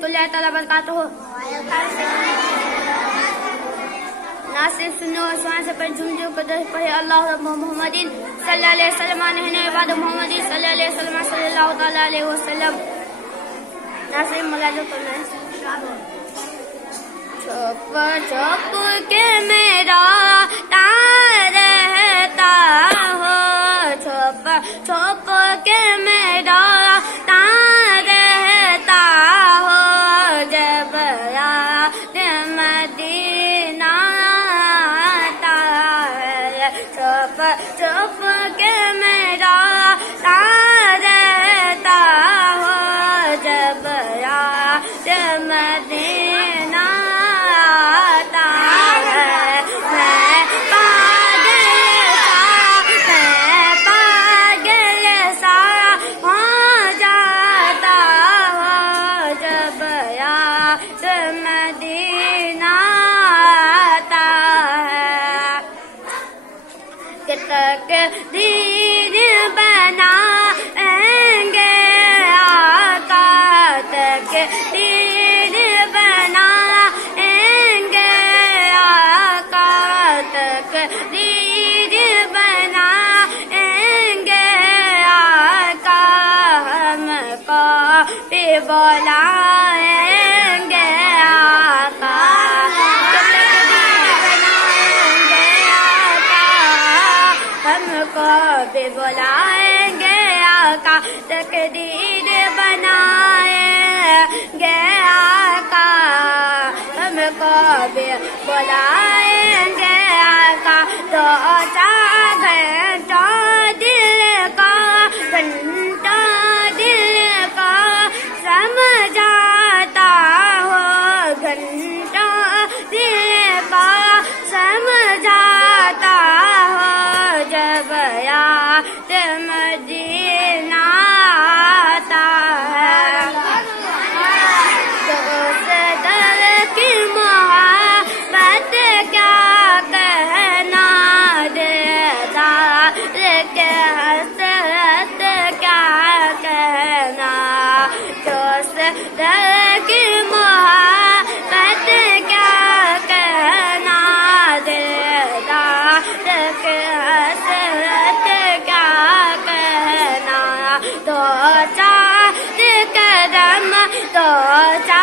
ورحمۃ اللہ تعالیٰ وبرکاتہ. نہ صرف سننے اور سنانے سے پہلے جملے کو درست پڑھے. اللہ رب محمد صلی اللہ علیہ وسلم نہنے بعد محمد صلی اللہ علیہ وسلم صلی اللہ تعالیٰ علیہ وسلم. نہ صرف ملاحظہ کرنا ہے. چھپ چھپ کے میرا رہتا ہو, چھپ چھپ کے میرا رہتا ہو, جب یاد مدینہ آتا ہے. چھپ چھپ کے میرا رہتا ہو, جب یاد مدینہ آتا ہے. میں پاگل سارا ہو جاتا ہوں, جب یاد مدینہ آتا ہے. کہ تقدیر بنائیں گے آقا, تقدیر بنائیں گے آقا, تقدیر بنائیں گے آقا, ہم کو بھی بلائیں گے آقا. ہم کو بھی بلائیں گے آقا, تقدیر بنائیں گے آقا, ہم کو بھی بلائیں گے آقا. تو گھنٹہ دل کا, گھنٹہ دل کا سمجھاتا ہو, گھنٹہ دل کا سمجھاتا ہو, جب یاد مدینہ آتا ہے. دوست دل کی محبت کیا کہنا, دیدار کے حسرت کیا کہنا. دوست دل کی محبت کیا کہنا, دیدار کے حسرت کیا کہنا. دو چار قدم, دو چار